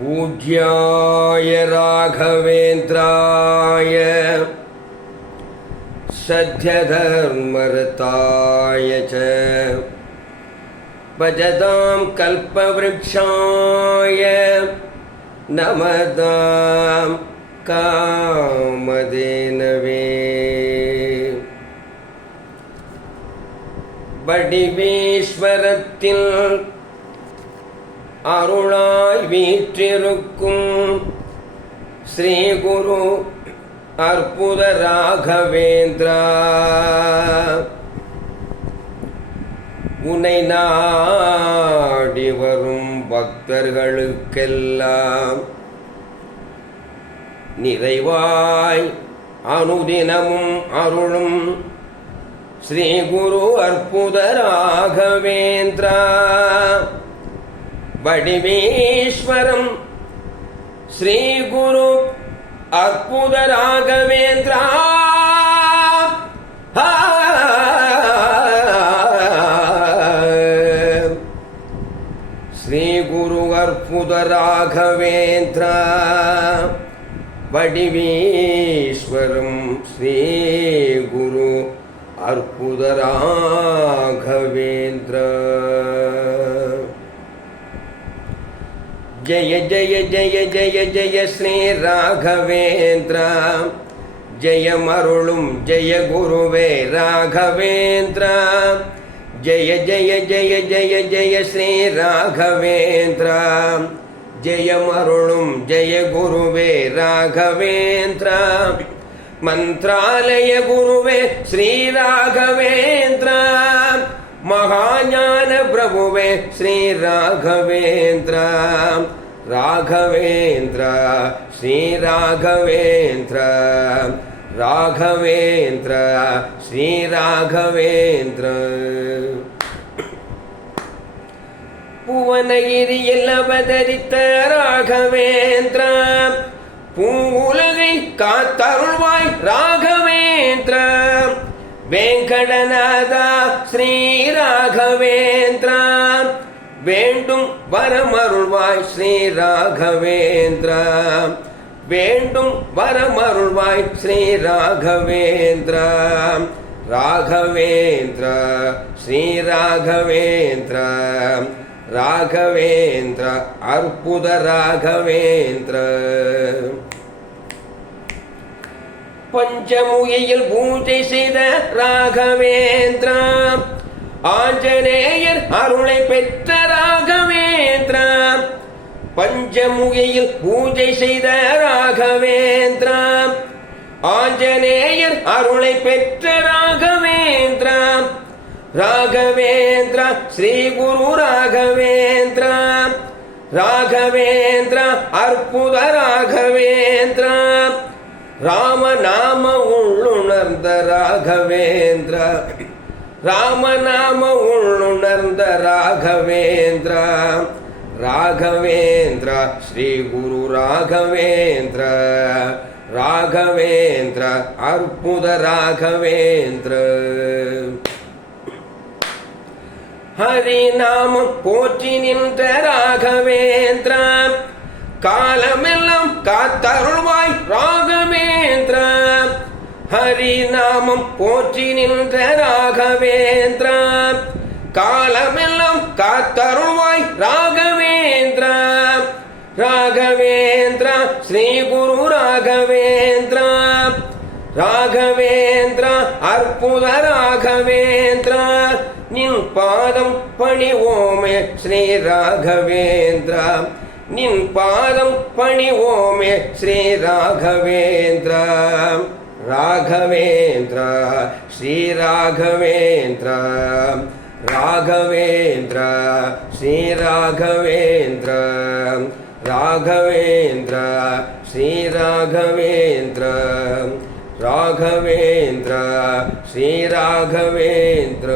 पूज्याय राघवेन्द्राय सत्यधर्मरताय च भजतां कल्पवृक्षाय नमतां कामधेनवे வடிவேஸ்வரத்தில் அருளாய் வீற்றிருக்கும் ஸ்ரீ குரு அற்புத ராகவேந்திரா, உன்னை நாடி வரும் பக்தர்களுக்கெல்லாம் நிறைவாய் அனுதினமும் அருளும் ஸ்ரீ குரு அற்புத ராகவேந்திரா, வடிவேஸ்வரம் ஸ்ரீ குரு அற்புத ராகவேந்திரா. ஸ்ரீ குரு அற்புத ராகவேந்திரா, வடிவேஸ்வரம் ஸ்ரீ குரு அற்புத ராகவேந்திரா. जय जय जय जय जय श्री राघवेन्द्रा, जय मरुलुम जय गुरुवे राघवेन्द्रा. जय जय जय जय जय श्री राघवेन्द्रा, जय मरुलुम जय गुरुवे राघवेन्द्रा. मंत्रालय गुरुवे श्री राघवेन्द्रा, महाज्ञान प्रभुवे श्री राघवेन्द्रा. राघवेन्द्र श्री राघवेन्द्र, राघवेन्द्र श्री राघवेन्द्र. புவனகிரியில் அவதரித்த ராகவேந்திர, பூவுலகை காத்தருள்வாய் ராகவேந்திர. வெங்கடநாதா ஸ்ரீ ராகவேந்திர, வேண்டும் வரமருள்வாய் ஸ்ரீ ராகவேந்திர. வேண்டும் வரமருள்வாய் ஸ்ரீ ராகவேந்திர. ராகவேந்திர ஸ்ரீ ராகவேந்திர, ராகவேந்திர அற்புத ராகவேந்திர. பஞ்சமுகியில் பூஜை செய்த ராகவேந்திர, ஆஞ்சநேயர் அருளை பெற்ற ராகவேந்திர. பஞ்சமுகியில் பூஜை செய்த ராகவேந்திர, ஆஞ்சநேயர் அருளை பெற்ற ராகவேந்திர. ராகவேந்திர ஸ்ரீ குரு ராகவேந்திர, ராகவேந்திர அற்புத ராகவேந்திர. ராமநாம உள்ளுணர்ந்த ராகவேந்திர, ராமநாம உள்ளுணர்ந்த ராகவேந்திர. ராகவேந்திர ஸ்ரீ குரு ராகவேந்திர, ராகவேந்திர அற்புத ராகவேந்திர. ஹரிநாமம் போற்றி நின்ற ராகவேந்திர, காலமெல்லாம் காத்தருள்வாய் ராகவேந்திர. ஹரிநாமம் போற்றி நின்ற ராகவேந்திர, காலமெல்லாம் காத்தருள்வாய் ராகவேந்திர. ராகவேந்திர ஸ்ரீ குரு ராகவேந்திர, ராகவேந்திர அற்புத ராகவேந்திர. நின் பாதம் பணிவோமே ஸ்ரீ ராகவேந்திர, நின் பாதம் பணிவோமே ஸ்ரீ ராகவேந்திர. ராகவேந்திர ஸ்ரீ ராகவேந்திர, ராகவேந்திர ஸ்ரீ ராகவேந்திர. ராகவேந்திர ஸ்ரீ ராகவேந்திர, ராகவேந்திர ஸ்ரீ ராகவேந்திர.